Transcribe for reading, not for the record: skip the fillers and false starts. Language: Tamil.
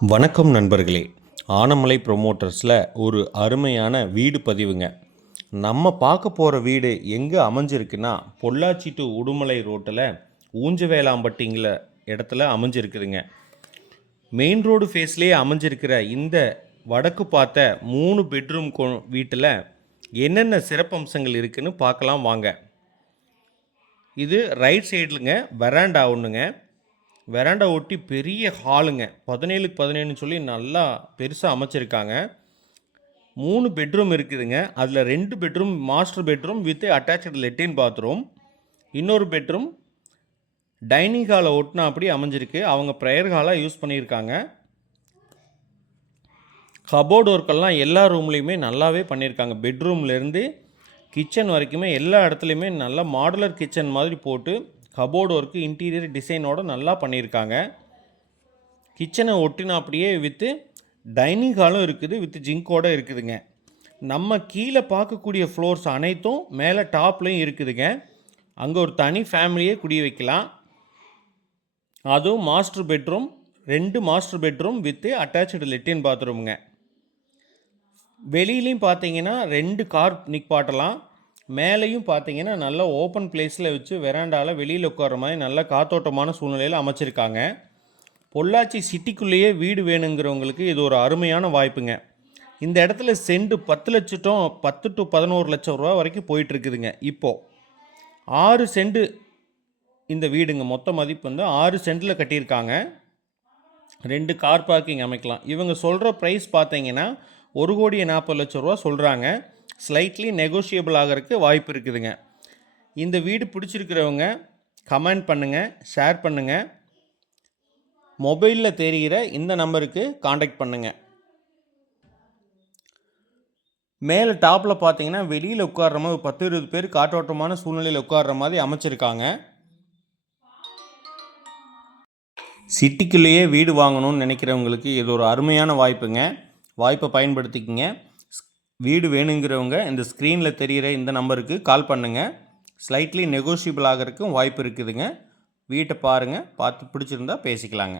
வணக்கம் நண்பர்களே. ஆனமலை ப்ரொமோட்டர்ஸில் ஒரு அருமையான வீடு பதிவுங்க. நம்ம பார்க்க போகிற வீடு எங்கே அமைஞ்சிருக்குன்னா, பொள்ளாச்சி டு உடுமலை ரோட்டில் ஊஞ்சவேலாம்பட்டிங்கிற இடத்துல அமைஞ்சிருக்குதுங்க. மெயின் ரோடு ஃபேஸ்லேயே அமைஞ்சிருக்கிற இந்த வடக்கு பார்த்த 3 பெட்ரூம் வீட்டில் என்னென்ன சிறப்பம்சங்கள் இருக்குதுன்னு பார்க்கலாம் வாங்க. இது ரைட் சைடுங்க வெராண்டா ஒன்றுங்க. வெராண்டா ஒட்டி பெரிய ஹாலுங்க. 17க்கு 17ன்னு சொல்லி நல்லா பெருசாக அமைச்சிருக்காங்க. 3 பெட்ரூம் இருக்குதுங்க. அதில் 2 bedroom master bedroom with attach லெட்டின் பாத்ரூம். இன்னொரு பெட்ரூம் டைனிங் ஹாலை ஒட்டினா அப்படி அமைஞ்சிருக்கு. அவங்க ப்ரேயர் ஹாலாக யூஸ் பண்ணியிருக்காங்க. கபோர்டு ஒர்க்கெல்லாம் எல்லா ரூம்லேயுமே நல்லாவே பண்ணியிருக்காங்க. பெட்ரூம்லேருந்து கிச்சன் வரைக்குமே எல்லா இடத்துலையுமே நல்லா மாடுலர் கிச்சன் மாதிரி போட்டு கபோர்டு ஒர்க்கு இன்டீரியர் டிசைனோடு நல்லா பண்ணியிருக்காங்க. கிச்சனை ஒட்டினா அப்படியே வித்து டைனிங் ஹாலும் இருக்குது, வித் ஜிங்கோடு இருக்குதுங்க. நம்ம கீழே பார்க்கக்கூடிய ஃப்ளோர்ஸ் அனைத்தும் மேலே டாப்லேயும் இருக்குதுங்க. அங்கே ஒரு தனி ஃபேமிலியே குடி வைக்கலாம். அதுவும் master bedroom, 2 master bedroom with attach லெட்டின் பாத்ரூமுங்க. வெளியிலையும் பார்த்தீங்கன்னா 2 கார் நிற்பாட்டலாம். மேலேயும் பார்த்தீங்கன்னா நல்லா ஓப்பன் பிளேஸில் வச்சு வெராண்டாவில் வெளியில் உட்கார மாதிரி நல்ல காத்தோட்டமான சூழ்நிலையில் அமைச்சிருக்காங்க. பொள்ளாச்சி சிட்டிக்குள்ளேயே வீடு வேணுங்கிறவங்களுக்கு இது ஒரு அருமையான வாய்ப்புங்க. இந்த இடத்துல சென்ட் 10 to 11 லட்சம் ரூபா வரைக்கும் போயிட்டுருக்குதுங்க. இப்போது 6 சென்ட் இந்த வீடுங்க. மொத்த மதிப்பு வந்து 6 சென்ட்டில் கட்டியிருக்காங்க. 2 கார் பார்க்கிங் அமைக்கலாம். இவங்க சொல்கிற ப்ரைஸ் பார்த்தீங்கன்னா 1,40,00,000 ரூபா சொல்கிறாங்க. ஸ்லைட்லி நெகோஷியபிள் ஆகிறதுக்கு வாய்ப்பு இருக்குதுங்க. இந்த வீடு பிடிச்சிருக்கிறவங்க கமெண்ட் பண்ணுங்கள், ஷேர் பண்ணுங்கள். மொபைலில் தெரிகிற இந்த நம்பருக்கு காண்டாக்ட் பண்ணுங்கள். மேலே டாப்பில் பார்த்தீங்கன்னா வெளியில் உட்கார்ற மாதிரி 10-20 பேர் காற்றோட்டமான சூழ்நிலையில் உட்கார்ற மாதிரி அமைச்சிருக்காங்க. சிட்டிக்குள்ளேயே வீடு வாங்கணும்னு நினைக்கிறவங்களுக்கு இது ஒரு அருமையான வாய்ப்புங்க. வாய்ப்பை பயன்படுத்திக்கிங்க. வீடு வேணுங்கிறவங்க இந்த ஸ்க்ரீனில் தெரிகிற இந்த நம்பருக்கு கால் பண்ணுங்கள். ஸ்லைட்லி நெகோஷியபிள் ஆகிறதுக்கும் வாய்ப்பு இருக்குதுங்க. வீட்டை பாருங்கள், பார்த்து பிடிச்சிருந்தா பேசிக்கலாங்க.